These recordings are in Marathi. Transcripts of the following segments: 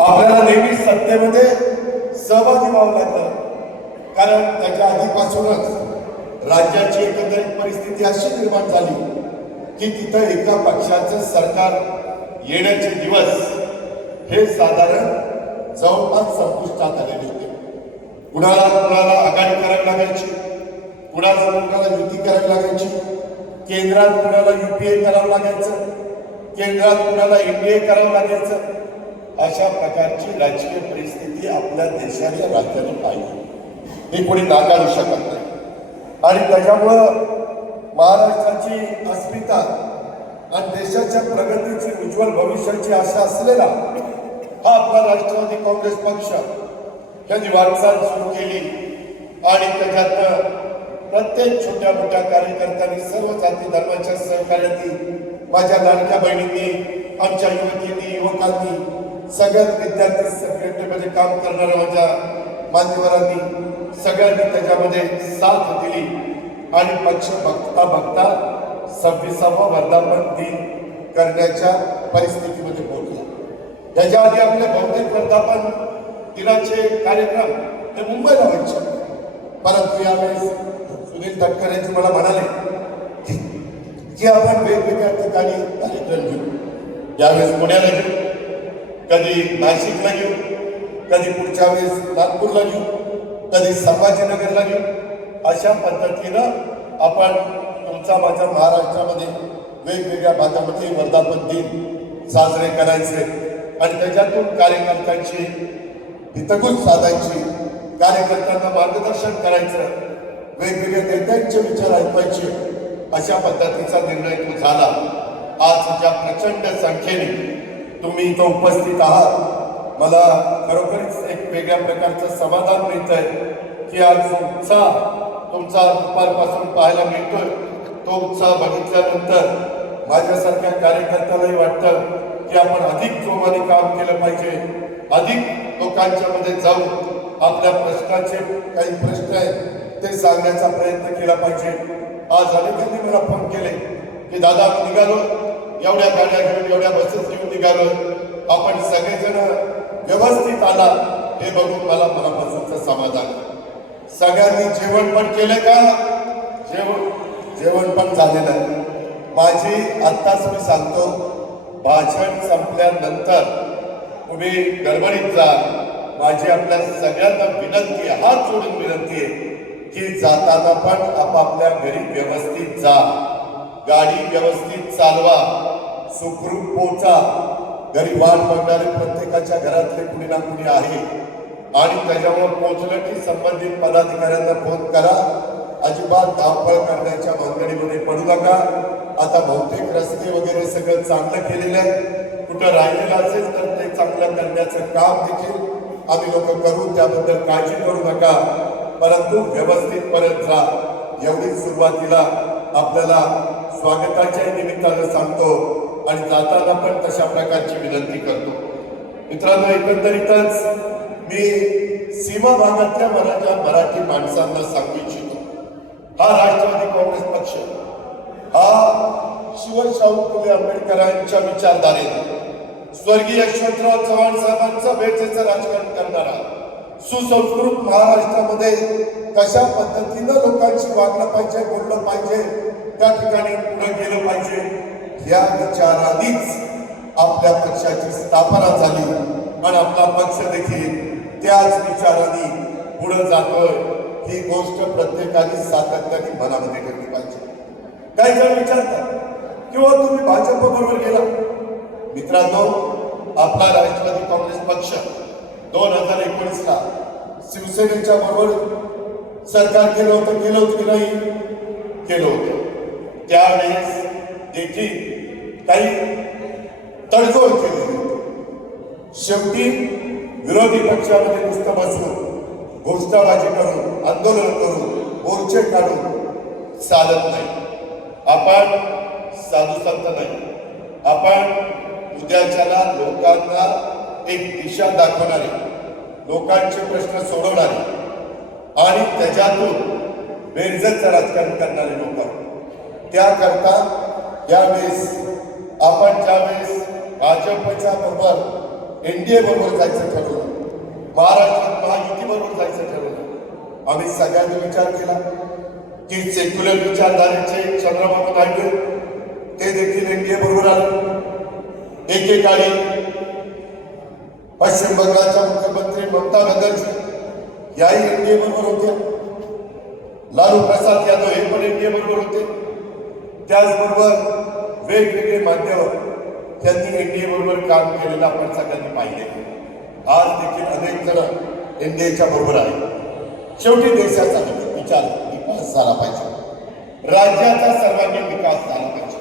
आपल्याला नेहमी सत्तेमध्ये सहभागी व्हावं लागलं कारण त्याच्या आधीपासूनच राज्याची एकंदरीत परिस्थिती अशी निर्माण झाली की तिथं एका पक्षाचं सरकार येण्याचे दिवस हे साधारण जवळपास संपुष्टात आलेले होते. कुणाला कुणाला आघाडी करावी लागायची? कुणाला कुणाला युती करावी लागायची? केंद्रात कुणाला युपीए करावं लागायचं? केंद्रात कुणाला एनडीए करावं लागायचं? अशा प्रकारची राजकीय परिस्थिती आपल्या देशाच्या राज्याने पाहिली. हे कोणी नाकारू शकत नाही. आणि त्याच्यामुळं महाराष्ट्राची अस्मिता आणि देशाच्या प्रगतीची उज्ज्वल भविष्याची आशा असलेला हा आपला राष्ट्रवादी काँग्रेस पक्ष त्यांनी वाटचाल सुरू केली. आणि त्याच्यात प्रत्येक छोट्या मोठ्या कार्यकर्त्यांनी सर्व जाती धर्माच्या सहकार्यांनी माझ्या लाडक्या बहिणींनी आमच्या युवतींनी युवकांनी सगळ्याच विद्यार्थी संघटनेमध्ये काम करणाऱ्या माझ्या मान्यवरांनी सगळ्यांनी त्याच्यामध्ये साथ दिली. आणि पक्ष बघता बघता सव्वीसावा वर्धापन दिन करण्याच्या परिस्थितीमध्ये पोहोचला त्याच्या आधी आपले बहुतेक वर्धापन दिनाचे कार्यक्रम ते मुंबईला व्हायचे. परंतु यावेळेस सुनील तटकरे मला म्हणाले की आपण वेगवेगळ्या ठिकाणी कार्यक्रम घेऊ. यावेळेस पुण्याला घेऊ. कधी नाशिकला घेऊ कधी पुढच्या वेळेस नागपूरला घेऊ कधी संभाजीनगरला घेऊ अशा पद्धतीनं आपण तुमचा माझ्या महाराष्ट्रामध्ये वेगवेगळ्या भागामध्ये वर्धापन दिन साजरे करायचे आणि त्याच्यातून कार्यकर्त्यांची हितगुज साधायची कार्यकर्त्यांना मार्गदर्शन करायचं वेगवेगळ्या नेत्यांचे विचार ऐकवायचे अशा पद्धतीचा निर्णय तो झाला. आज ज्या प्रचंड संख्येने तुम्ही इथं उपस्थित आहात. मला खरोखरीच एक वेगळ्या प्रकारचं समाधान मिळत आहे की आज जो उत्साह तुमचा दुपारपासून पाहायला मिळतोय तो उत्साह बघितल्यानंतर माझ्यासारख्या कार्यकर्त्यालाही वाटतं की आपण अधिक जोमाने काम केलं पाहिजे. अधिक लोकांच्या मध्ये जाऊन आपल्या प्रश्नाचे काही प्रश्न आहेत ते सांगण्याचा प्रयत्न केला पाहिजे. आज अनेकांनी मला फोन केले की दादा आम्ही निघालो. एवढ्या गाड्या घेऊन एवढ्या बसेस घेऊन निघालो. आपण सगळेजण व्यवस्थित आला हे बघून मला मनापासूनचं समाधान सगळ्यांनी जेवण पण केलं का? जेवण जेवण पण झालेलं आहे. माझी आत्ताच मी सांगतो भाषण संपल्यानंतर तुम्ही गडबडीत जा. माझी आपल्या सगळ्यांना विनंती हात जोडून विनंती आहे की जाताना पण आपापल्या घरी व्यवस्थित जा. गाडी व्यवस्थित चालवा. सुखरूप पोचा घरी वाट बघणारे प्रत्येकाच्या घरातले कुणी ना कुणी आहे. आणि त्याच्यावर पोहोचलं की संबंधित पदाधिकाऱ्यांना फोन करा. अजिबात धावपळ करण्याच्या भानगडीमध्ये पडू नका. आता बहुतेक रस्ते वगैरे सगळं चांगलं केलेलं आहे. कुठं राहिलेलं असेल तर ते चांगलं करण्याचं काम देखील आम्ही लोक करू. त्याबद्दल काळजी करू नका. परंतु व्यवस्थित परत जा. एवढी सुरुवातीला आपल्याला स्वागताच्या निमित्तानं सांगतो. आणि जाताना पण तशा प्रकारची विनंती करतो. मित्रांनो एकंदरीतच मी सीमा भागातल्या मराठा मराठी माणसांना सांगू इच्छितो. हा राष्ट्रवादी काँग्रेस पक्ष हा शिवशाहू फुले आंबेडकरांच्या विचारधारेने स्वर्गीय यशवंतराव चव्हाण साहेबांचं बेचेचं राजकारण करणारा सुसंस्कृत महाराष्ट्रामध्ये कशा पद्धतीनं लोकांशी वागलं पाहिजे बोललं पाहिजे त्या ठिकाणी पुढे गेलं पाहिजे. या विचारानेच आपल्या पक्षाची स्थापना झाली आणि आपला पक्ष देखील त्याच विचाराने पुढे जातोय. ही गोष्ट प्रत्येकाने सातत्याने मनामध्ये ठेवली पाहिजे. काही जण विचारतात किंवा तुम्ही भाजप बरोबर गेला? मित्रांनो आपला राष्ट्रवादी काँग्रेस पक्ष दोन हजार एकोणीसला शिवसेनेच्या बरोबर सरकार केलं होतं केलं होतं की नाही? केलं होतं. त्यावेळेस देखील काही तडजोड केली. शेवटी विरोधी पक्षामध्ये नुसतं बसून घोषणाबाजी करून आंदोलन करून मोर्चे काढून चालत नाही. आपण साधू संत नाही. आपण उद्याच्याला लोकांना एक दिशा दाखवणारी लोकांचे प्रश्न सोडवणारे आणि त्याच्यातून बेरजतचं राजकारण करणारे लोक. त्याकरता यावेळेस आपण ज्यावेळेस भाजपच्या बरोबर एनडीए बरोबर जायचं ठरवलं महाराष्ट्रात महायुती बरोबर जायचं ठरवलं आम्ही सगळ्यांनी विचार केला. की सेक्युलर विचारधारेचे चंद्रबाबू नायडू ते देखील एनडीए बरोबर आले. एकेकाळी पश्चिम बंगालच्या मुख्यमंत्री ममता बॅनर्जी याही एनडीए बरोबर होत्या. लालू प्रसाद यादव हे पण एनडीए बरोबर होते. त्याचबरोबर वेगवेगळे माध्यम त्यांनी एनडीए बरोबर काम केलेलं आपण सगळ्यांनी पाहिले आज देखील अनेक जण एनडीएच्या बरोबर आहे शेवटी देशाचा विचार विकास झाला पाहिजे. राज्याचा सर्वांगीण विकास झाला पाहिजे.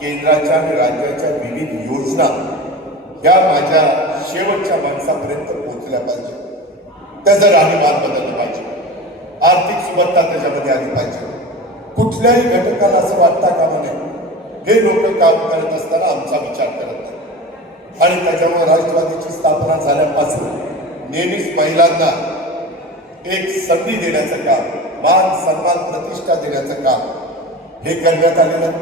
केंद्राच्या आणि राज्याच्या विविध योजना या माझ्या शेवटच्या माणसापर्यंत पोहोचल्या पाहिजे. त्याचं राहणीमान बदललं पाहिजे. आर्थिक सुबत्ता त्याच्यामध्ये आली पाहिजे. कुठल्याही घटकाला असं वाटता कामा नये हे लोक काम करत असताना आमचा विचार करत नाही. आणि त्याच्यामुळे राष्ट्रवादीची स्थापना झाल्यापासून नेहमीच महिलांना एक संधी देण्याचं काम मान सन्मान प्रतिष्ठा देण्याचं काम हे करण्यात आलेलं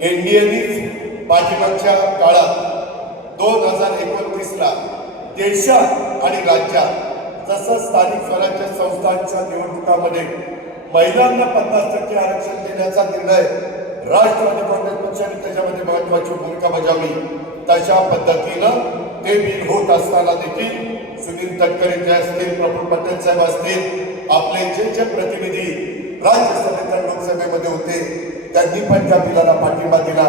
एनडीएनीच पाठिंबाच्या काळात दोन हजार एकोणतीसला देशात आणि राज्यात जसं स्थानिक स्वराज्य संस्थांच्या निवडणुकामध्ये महिलांना पन्नास टक्के आरक्षण देण्याचा निर्णय राष्ट्रवादी काँग्रेस पक्षाने त्याच्यामध्ये महत्वाची भूमिका बजावली. तशा पद्धतीनं ते बिल होत असताना देखील सुनील तटकरे जे असतील प्रफुल्ल पटेल साहेब असतील आपले जे जे प्रतिनिधी राज्यसभेत लोकसभेमध्ये होते त्यांनी पण त्या बिलाला पाठिंबा दिला.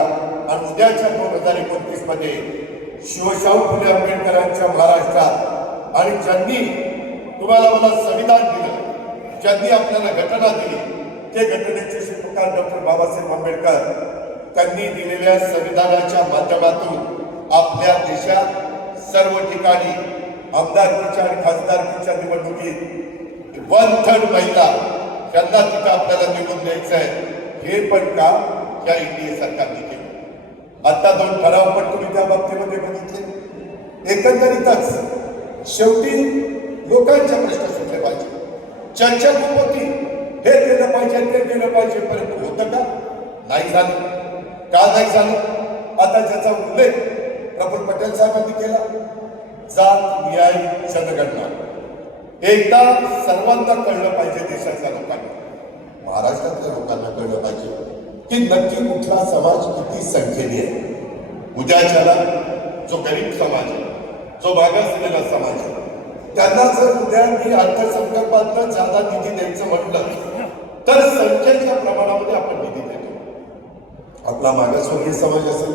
आणि उद्याच्या दोन हजार एकोणतीसमध्ये शिवशाहू फुले आंबेडकरांच्या महाराष्ट्रात आणि ज्यांनी तुम्हाला मला संविधान दिलं ज्यांनी आपल्याला घटना दिली ते घटनेचे शिल्पकार डॉक्टर बाबासाहेब आंबेडकर त्यांनी दिलेल्या संविधानाच्या माध्यमातून आपल्या देशात सर्व ठिकाणी आमदारकीच्या आणि खासदारकीच्या निवडणुकीत वन थर्ड महिला त्यांना तिथं आपल्याला निवडून द्यायचं आहे. हे पण काम या एनडीए सरकारने केलं. आता दोन ठराव पण तुम्ही त्या बाबतीमध्ये बघितले. एकंदरीतच शेवटी लोकांचे प्रश्न सुटले पाहिजे. चर्चा खूप होती. हे केलं पाहिजे ते केलं पाहिजे परंतु होतं का? नाही झालं. का नाही झालं? आता ज्याचा उल्लेख प्रफुल पटेल साहेबांनी केला. जात न्याय जनगणना. एकदा सर्वांना कळलं पाहिजे देशाच्या लोकांना. महाराष्ट्रातल्या लोकांना कळलं पाहिजे की नक्की कुठला समाज किती संख्येने आहे. उद्याच्याला जो गरीब समाज आहे जो मागासलेला समाज आहे त्यांना जर उद्या मी अर्थसंकल्पातनं जादा निधी द्यायचं म्हटलं तर संख्येच्या प्रमाणामध्ये आपण निधी देतो. आपला मागासवर्गीय समाज असेल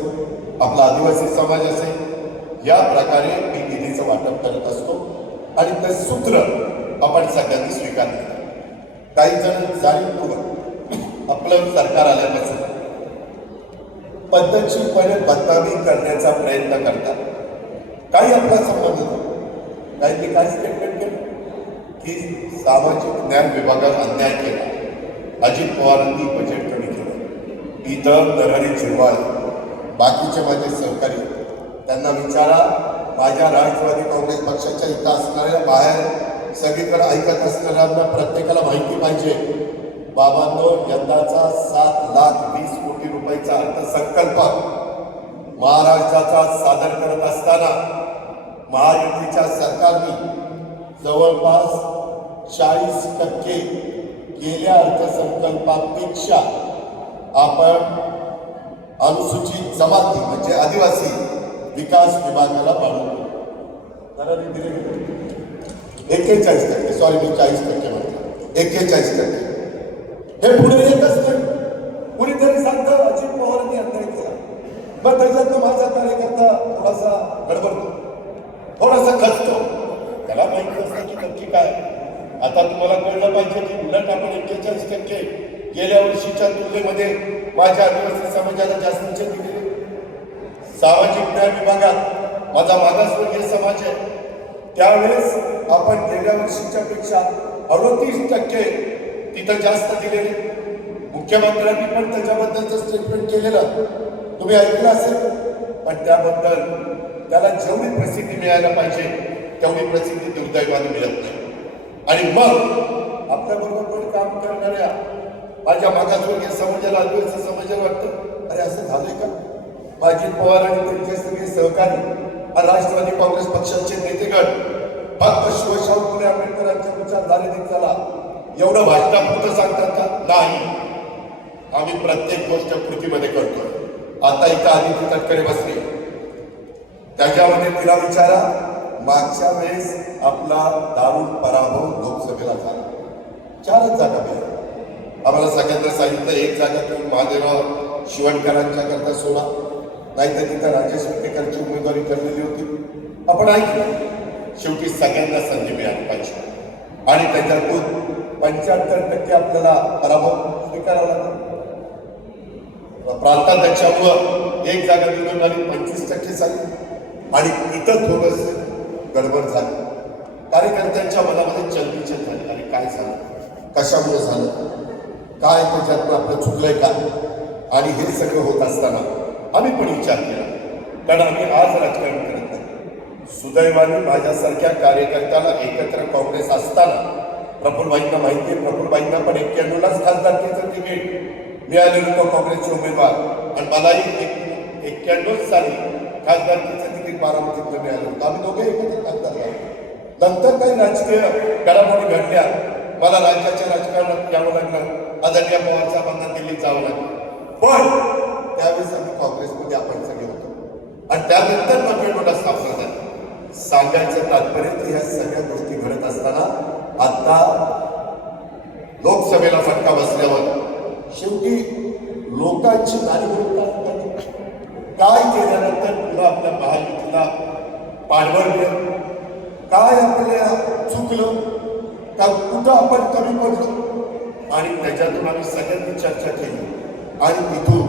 आपला आदिवासी समाज असेल या प्रकारे मी निधीचं वाटप करत असतो. आणि ते सूत्र आपण सगळ्यांनी स्वीकारले काही जण जाणीवपूर्वक आपलं सरकार आल्यापासून पद्धतशीरपणे बदनामी करण्याचा प्रयत्न करतात. काही आपला संबंध नाही काही काय स्टेटमेंट केलं. की सामाजिक न्याय विभागात अन्याय केला. अजित पवारांनी बजेट कमी केलं. इतर दरारी झिरवाळ बाकीचे माझे सहकारी त्यांना विचारा माझ्या राष्ट्रवादी काँग्रेस पक्षाच्या इथं असणाऱ्या बाहेर सगळीकडे ऐकत असणाऱ्यांना प्रत्येकाला माहिती पाहिजे. बाबांनो यंदाचा सात लाख वीस कोटी रुपयाचा अर्थसंकल्प महाराष्ट्राचा सादर करत असताना महायुतीच्या सरकारने जवळपास चाळीस टक्के गेल्या अर्थसंकल्पापेक्षा आपण अनुसूचित जमाती म्हणजे आदिवासी विकास विभागाला वाढवलं एक्केचाळीस टक्के सॉरी मी चाळीस टक्के म्हणतो एक्केचाळीस टक्के. हे पुढे येतच नाही. कुणीतरी सांगतं अजित पवारांनी अन्याय केला. मग त्याच्यात माझा कार्यकर्ता थोडासा गडबडतो. थोडासा खचतो. त्याला माहिती असतं की नक्की काय. आता तुम्हाला कळलं पाहिजे की उलट आपण एक्केचाळीस टक्के गेल्या वर्षीच्या तुलनेमध्ये माझ्या आदिवासी समाजाला जास्तीचे दिले. सामाजिक न्याय विभागात माझा मागासवर्गीय समाज आहे. त्यावेळेस आपण गेल्या वर्षीच्या पेक्षा अडोतीस टक्के तिथं जास्त दिलेले. मुख्यमंत्र्यांनी पण त्याच्याबद्दलचं स्टेटमेंट केलेलं. तुम्ही ऐकलं असेल. पण त्याबद्दल त्याला जेवढी प्रसिद्धी मिळायला पाहिजे तेवढी प्रसिद्धी दुर्दैवाने मिळत नाही. आणि मग आपल्याबरोबर पण काम करणाऱ्या माझ्या मागासवर्गीय समाजाला आदिवासी समाजाला वाटतं अरे असं झालंय का? अजित पवार आणि त्यांचे सगळे सहकारी राष्ट्रवादी काँग्रेस पक्षाचे नेतेगण फक्त शिवशाहू फुले आंबेडकरांच्या विचारधारेने चला एवढं भाषणापुरतं सांगतात का? नाही. आम्ही प्रत्येक गोष्ट कृतीमध्ये करतो आता एका आदित्य तटकरे बसले. त्याच्यामध्ये तिला विचारा मागच्या वेळेस आपला दारुण पराभव लोकसभेला झाला. चारच जागा मिळाल्या आम्हाला सगळ्यांना सांगितलं एक जागा तुम्ही महादेवराव शिवणकरांच्या करता सोडा. नाहीतर तिथं राजेश विटेकरची उमेदवारी ठरलेली होती. आपण ऐकलं. शेवटी सगळ्यांना संधी मिळाली पाहिजे. आणि त्याच्यातून पंच्याहत्तर टक्के आपल्याला पराभव स्वीकारावा लागला. प्रांताध्यक्षामुळं एक जागा निवडून आली पंचवीस टक्के झाली. आणि इथं थोडस गडबड झाली. कार्यकर्त्यांच्या मनामध्ये चलबिचल झाली. अरे काय झालं? कशामुळे झालं? काय त्याच्यातून आपलं चुकलंय का? आणि हे सगळं होत असताना आम्ही पण विचार केला. कारण आम्ही आज राजकारण करत नाही. सुदैवाने माझ्यासारख्या कार्यकर्त्याला एकत्र काँग्रेस असताना प्रफुलबाईंना माहिती आहे प्रफुलबाईंना पण एक्क्याण्णवलाच खासदारकीचं तिकीट. मिळालेलं होतं काँग्रेसचे उमेदवार. आणि मलाही एक एक्क्याण्णव साली खासदारकीचं तिकीट बारामतीतलं मिळालं होतं. आम्ही दोघे एकत्र खासदार नंतर काही राजकीय घडामोडी घडल्या. मला राज्याच्या राजकारणात यावं लागलं. आदरणीय पवार साहेबांना दिल्लीत जावं लागलं. पण त्यावेळेस आम्ही काँग्रेसमध्ये आपण सगळे होतो. आणि त्यानंतर नव्याण्णवला स्थापना झाली. सांगायचं तात्पर्य की ह्या सगळ्या गोष्टी घडत असताना आता लोकसभेला फटका बसल्यावर शेवटी लोकांची जाणीव होतात काय केल्यानंतर पुन्हा आपल्या महायुतीला पाठबळ काय आपल्याला चुकलं? का कुठं आपण कमी पडलो? आणि त्याच्यातून आम्ही सगळ्यांनी चर्चा केली. आणि तिथून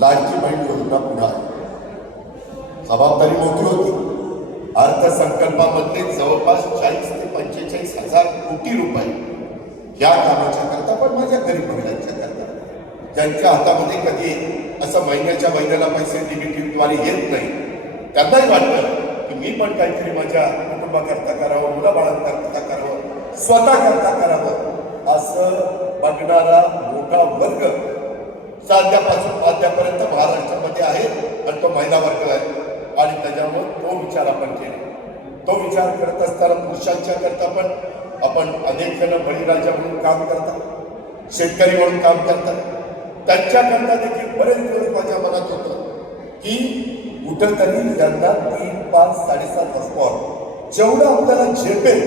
लाडकी बहीण योजना पुन्हा जबाबदारी मोठी होती. अर्थसंकल्पामध्ये जवळपास चाळीस ते पंचेचाळीस हजार कोटी रुपये या कामाच्या करता पण माझ्या गरीब महिलांच्या करता. ज्यांच्या हातामध्ये कधी असं महिन्याच्या महिन्याला पैसे डीबीटीद्वारे येत नाही. त्यांनाही वाटतं की मी पण काहीतरी माझ्या कुटुंबाकरता करावं मुलाबाळांकरता करावं स्वतः करता करावं असं बघणारा मोठा वर्ग साध्यापासून आद्यापर्यंत महाराष्ट्रामध्ये आहे आणि तो महिला वर्ग आहे. आणि त्याच्यामुळे तो विचार आपण केला. तो विचार करत असताना पुरुषांच्या करता पण आपण अनेक जण बळीराजा म्हणून काम करतात शेतकरी म्हणून काम करतात. त्यांच्याकरता देखील बरेच दिवस माझ्या मनात होतं की कुठंतरी यांना तीन पाच साडेसात वाजता जेवढं आपल्याला झेपेल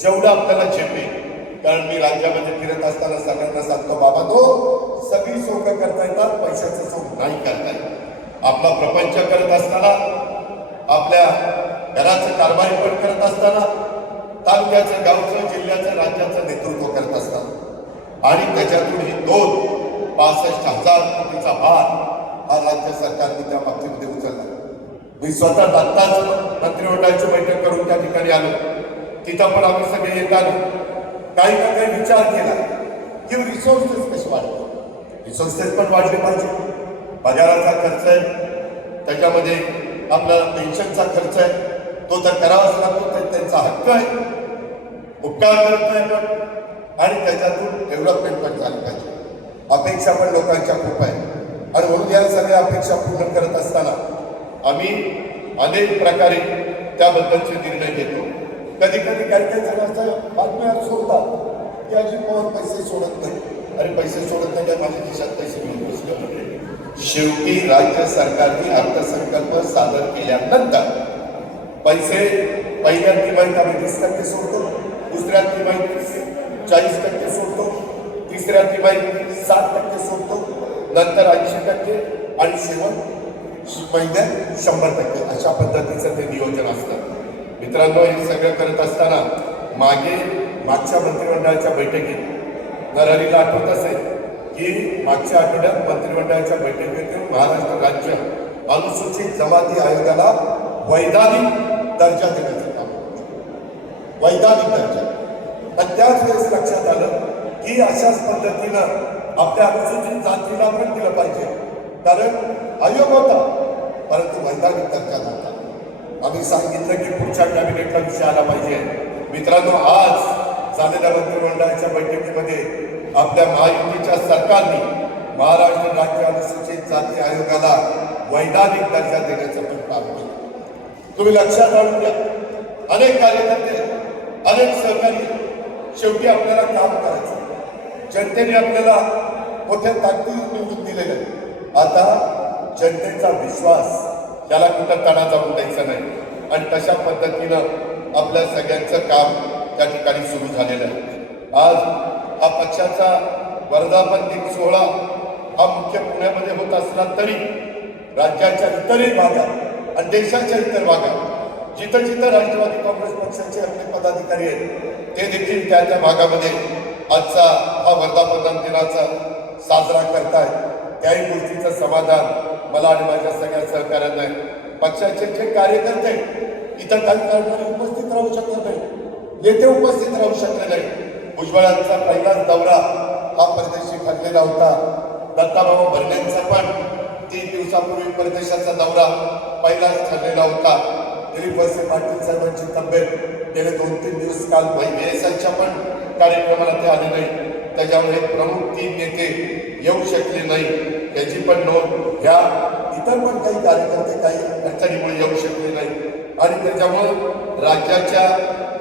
जेवढं आपल्याला झेपेल. कारण मी राज्यामध्ये फिरत असताना सगळ्यांना सांगतो बाबा तो सगळी सोंग करता येतात पैशाचं सोंग नाही करता येत. आपला प्रपंच करत असताना आपल्या घराचं कारभारी पण करत असताना तालुक्याचं गावचं जिल्ह्याचं राज्याचं नेतृत्व करत असताना. आणि त्याच्यातून हे दोन पासष्ट हजार कोटीचा भार हा राज्य सरकारने त्या बाबतीमध्ये उचलला मी स्वतः आत्ताच मंत्रिमंडळाची बैठक करून त्या ठिकाणी आलो. तिथं पण आम्ही सगळे येत आलो. काही ना काही विचार केला. की रिसोर्सेस कसे वाढले रिसोर्सेस पण वाढले पाहिजे. पगाराचा खर्च आहे. त्याच्यामध्ये आपला पेन्शनचा खर्च आहे. तो तर करावाच लागतो. तर त्यांचा हक्क आहे. उपकार करत नाही पण. आणि त्याच्यातून डेव्हलपमेंट पण झाली पाहिजे. अपेक्षा पण लोकांच्या खूप आहे आणि म्हणून या सगळ्या अपेक्षा पूर्ण करत असताना आम्ही अनेक प्रकारे त्याबद्दलचे निर्णय घेतो. कधी कधी काही काही जणांच्या बातम्या सोडतात की अजित पवार पैसे सोडत नाही. अरे पैसे सोडत नाही तर माझ्या खिशात पैसे मिळून बसले शेवटी राज्य सरकारने अर्थसंकल्प सादर केल्यानंतर पैसे पहिल्या तिमाहीत आम्ही तीस टक्के सोडतो दुसऱ्या तिमाहीत चाळीस टक्के सोडतो तिसऱ्या तिमाहीत सात टक्के सोडतो. नंतर ऐंशी टक्के आणि शेवट महिन्यात शंभर टक्के अशा पद्धतीचं ते नियोजन असतं. मित्रांनो हे सगळं करत असताना मागे मागच्या मंत्रिमंडळाच्या बैठकीत नरहरीला आठवत असेल की मागच्या आठवड्यात मंत्रिमंडळाच्या बैठकीत महाराष्ट्र राज्य अनुसूचित जमाती आयोगाला वैधानिक दर्जा देण्याचं काम वैधानिक दर्जा. आणि त्याच वेळेस लक्षात आलं की अशाच पद्धतीनं आपल्या अनुसूचित जातीला पण दिलं पाहिजे. कारण अयोग होता परंतु वैधानिक दर्जा नव्हता आम्ही सांगितलं की पुढच्या कॅबिनेटला विषय आला पाहिजे. मित्रांनो आज झालेल्या मंत्रिमंडळाच्या बैठकीमध्ये आपल्या महायुतीच्या सरकारने महाराष्ट्र राज्य अनुसूचित जाती आयोगाला वैधानिक दर्जा देण्याचं पण काम केलं. तुम्ही लक्षात आणून घ्या. अनेक कार्यकर्ते अनेक सहकारी शेवटी आपल्याला काम करायचं. जनतेने आपल्याला मोठ्या ताकदीने निवडून दिलेलं आहे. आता जनतेचा विश्वास त्याला कुठं तणा जाऊन द्यायचा नाही. आणि तशा पद्धतीनं आपल्या सगळ्यांचं काम त्या ठिकाणी सुरू झालेलं आहे. आज हा पक्षाचा वर्धापन दिन सोहळा हा मुख्य पुण्यामध्ये होत असला तरी राज्याच्या इतरही भागात आणि देशाच्या इतर भागात जिथं जिथं राष्ट्रवादी काँग्रेस पक्षाचे आपले पदाधिकारी आहेत ते देखील त्या त्या भागामध्ये आजचा हा वर्धापन दिनाचा साजरा करताय. त्याही गोष्टीचं समाधान मला आणि माझ्या सगळ्या सहकार्यांना आहे. पक्षाचे जे कार्यकर्ते इतर काही उपस्थित राहू शकत नाही नेते उपस्थित राहू शकले नाही भुजबळांचा पहिलाच दौरा हा परदेशी ठरलेला होता. दत्ताबाबा भरण्यांचा पण तीन दिवसापूर्वी परदेशाचा दौरा पहिलाच ठरलेला होता. दिलीप वळसे पाटील साहेबांची तब्येत गेले दोन तीन दिवस काल महिन्याच्या पण कार्यक्रमाला ते आले नाही त्याच्यामुळे प्रमुख तीन नेते येऊ शकले नाही त्याची पण नोंद ह्या इतर पण काही कार्यकर्ते काही अडचणीमुळे येऊ शकले नाही. आणि त्याच्यामुळं राज्याच्या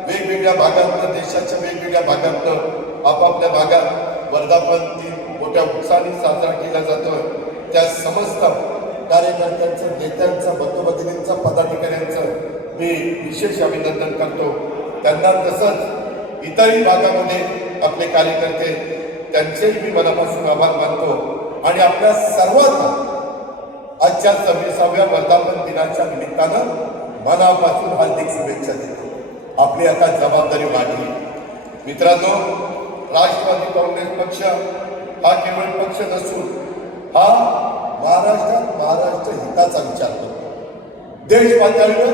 वेगवेगळ्या भागातनं देशाच्या वेगवेगळ्या भागातनं आपापल्या भागात वर्धापन दिन मोठ्या उत्साहाने साजरा केला जातोय. त्या समस्त कार्यकर्त्यांचं नेत्यांचं बंधुभगिनींचं पदाधिकाऱ्यांचं मी विशेष अभिनंदन करतो. त्यांना तसंच इतरही भागामध्ये आपले कार्यकर्ते त्यांचेही मी मनापासून आभार मानतो. आणि आपल्या सर्वांना आजच्या सव्वीसाव्या वर्धापन दिनाच्या निमित्तानं मनापासून हार्दिक शुभेच्छा देतो. आपली आता जबाबदारी वाढली. मित्रांनो राष्ट्रवादी काँग्रेस पक्ष हा केवळ पक्ष नसून हा महाराष्ट्रात महाराष्ट्र हिताचा विचार करतो. देश पातळीवर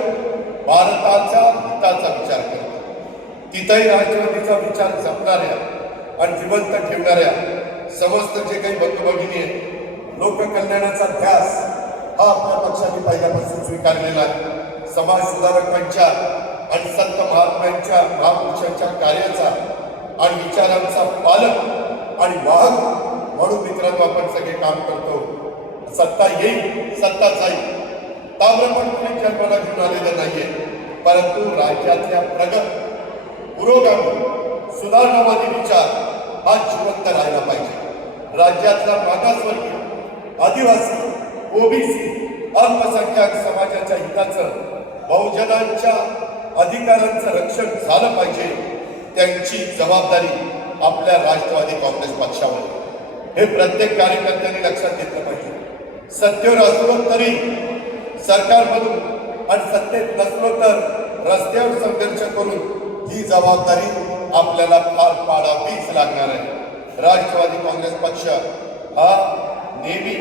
भारताच्या हिताचा विचार करतो. तिथंही राष्ट्रवादीचा विचार जपणाऱ्या आणि जिवंत ठेवणाऱ्या समस्त जे काही बंधू आहेत लोककल्याणाचा ध्यास हा आपल्या पक्षाने पहिल्यापासून स्वीकारलेला आहे. समाज सुधारकांच्या आणि संत महात्म्यांच्या महापुरुषांच्या कार्याचा आणि विचारांचा पालक आणि वाहक म्हणून मित्रांनो आपण सगळे काम करतो. सत्ता येईल सत्ता जाईल. ताम्रपण कोणी जन्माला घेऊन आलेलं नाहीये. परंतु राज्यातल्या प्रगत पुरोगामी सुधारणावादी विचार हा जिवंत राहिला पाहिजे. राज्यातला मागासवर्गीय आदिवासी ओबीसी अल्पसंख्याक समाजाच्या हिताचं बहुजनांच्या अधिकारांचं रक्षण झालं पाहिजे त्यांची जबाबदारी आपल्या राष्ट्रवादी काँग्रेस पक्षावर. हे प्रत्येक कार्यकर्त्यांनी लक्षात घेतलं पाहिजे. सत्तेवर असलो तरी सरकारमधून आणि सत्तेत नसलो तर रस्त्यावर संघर्ष करून ही जबाबदारी आपल्याला पार पाडावीच लागणार आहे. राष्ट्रवादी काँग्रेस पक्ष हा नेहमी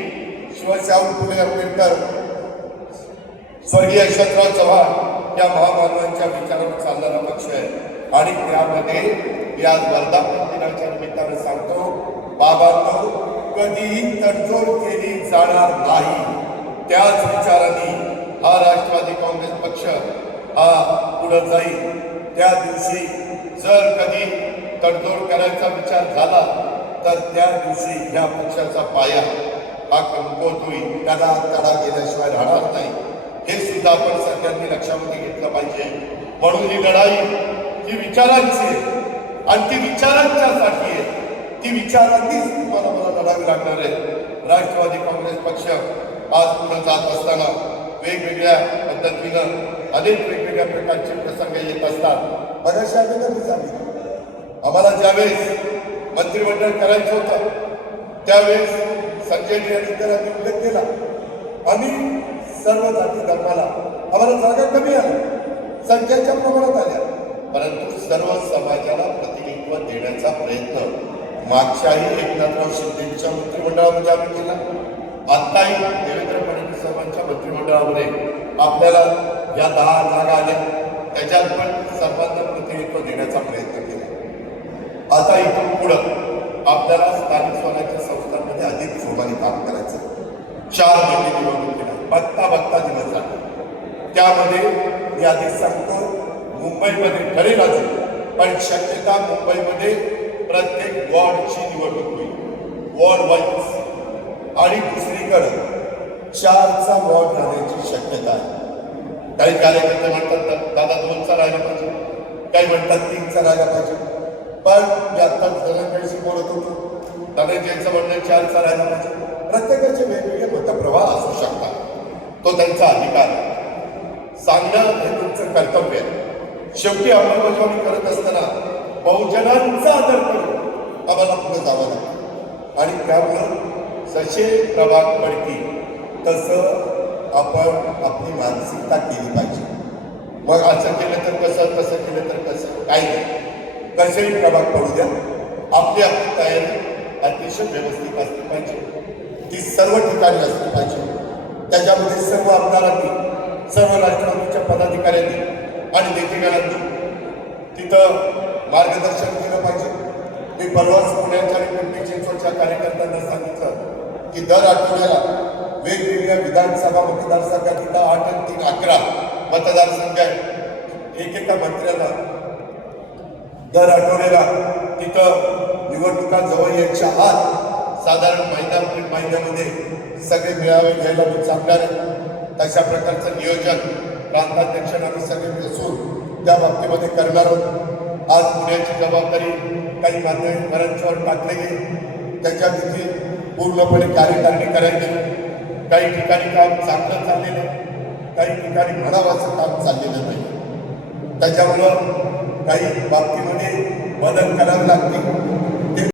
शिवशाहू फुले आंबेडकर स्वर्गीय यशवंतराव चव्हाण या महामानवांच्या विचारावर चालणारा पक्ष आहे. आणि त्यामध्ये मी आज वर्धापन दिनाच्या निमित्तानं सांगतो बाबांनो कधीही तडजोड केली जाणार नाही. त्याच विचाराने हा राष्ट्रवादी काँग्रेस पक्ष हा पुढे जाईल. त्या दिवशी जर कधी तडजोड करायचा विचार झाला तर त्या दिवशी ह्या पक्षाचा पाया हा कमकोत होईल त्याला तडा गेल्याशिवाय राहणार नाही. हे सुद्धा आपण सगळ्यांनी लक्षामध्ये घेतलं पाहिजे. म्हणून ही लढाई ही विचारांची आहे आणि ती विचारांच्यासाठी आहे. ती विचारांनीच तुम्हाला मला लढावी लागणार आहे. राष्ट्रवादी काँग्रेस पक्ष आज पुढे जात असताना वेगवेगळ्या पद्धतीनं अनेक वेगवेगळ्या प्रकारचे प्रसंग येत असतात. बऱ्याचशा अगोदर सांगितलं आम्हाला ज्यावेळेस मंत्रिमंडळ करायचं होतं त्यावेळेस संजय यांनी इतरांनी उल्लेख केला. आम्ही सर्व जाती धर्माला आम्हाला जागा कमी आल्या. संख्याच्या प्रमाणात आल्या. परंतु सर्व समाजाला प्रतिनिधित्व देण्याचा प्रयत्न मागच्याही एकनाथराव शिंदेच्या मंत्रिमंडळामध्ये आम्ही केला. आत्ताही देवेंद्र फडणवीस साहेबांच्या मंत्रिमंडळामध्ये आपल्याला या दहा जागा आल्या त्याच्यात पण सर्वांना प्रतिनिधित्व देण्याचा प्रयत्न केला. आता इथून पुढं आपल्याला स्थानिक स्वराज्य संस्थांमध्ये अधिक जोमाने काम करायचं. चार महिने निवडणुकीला बघता बघता दिवस जातो. त्यामध्ये मी आधीच सांगतो मुंबईमध्ये ठरेल अजून पण शक्यता मुंबईमध्ये प्रत्येक वॉर्डची निवडणूक होईल. Ward wise. आणि दुसरीकडे चारचा वॉर्ड राहण्याची शक्यता आहे. काही कार्यकर्ते म्हणतात दादा दोनचा राहिला पाहिजे. काही म्हणतात तीनचा राहिला पाहिजे. पण मी आत्ता धनंजयशी बोलत होतो धनंजयचं म्हणणं चारचा राहिला पाहिजे. प्रत्येकाचे वेगवेगळे मतप्रवाह असू शकतात. तो त्यांचा अधिकार आहे. सांगणं हे तुमचं कर्तव्य आहे. शेवटी अंमलबजावणी करत असताना बहुजनांचा आदर करून आम्हाला पुढे जावं लागतं. आणि त्यामुळं जसे प्रभाग पडतील तसं आपण आपली मानसिकता केली पाहिजे. मग असं केलं तर कसं तसं केलं तर कसं? काही नाही. कसेही प्रभाग पडू द्या. आपली आपली तयारी अतिशय व्यवस्थित असली पाहिजे. ती सर्व ठिकाणी असली पाहिजे. त्याच्यामध्ये सर्व आमदारांनी सर्व राष्ट्रवादीच्या पदाधिकाऱ्यांनी आणि लेखिकांनी तिथं मार्गदर्शन केलं पाहिजे. मी परवाच पुण्याच्या आणि पिंपरी चिंचवडच्या कार्यकर्त्यांना सांगितलं की दर आठवड्याला वेगवेगळ्या विधानसभा मतदारसंघात तिथं आठ आणि तीन अकरा मतदारसंघात एकेका मंत्र्याला दर आठवड्याला तिथं निवडणुका जवळ यायच्या आत साधारण महिन्या महिन्यामध्ये सगळे मेळावे घ्यायला मी सांगणार तशा प्रकारचं नियोजन प्रांताध्यक्षांना आम्ही सगळे बसून त्या बाबतीमध्ये करणार आहोत. आज पुण्याची जबाबदारी काही मान्यवरांच्यावर घरांच्यावर टाकलेली त्याच्या देखील पूर्णपणे कार्यकारिणी करायची काही ठिकाणी काम चांगलं चाललेलं आहे काही ठिकाणी म्हणावाचं काम चाललेलं नाही. त्याच्यामुळं काही बाबतीमध्ये बदल करावे लागतील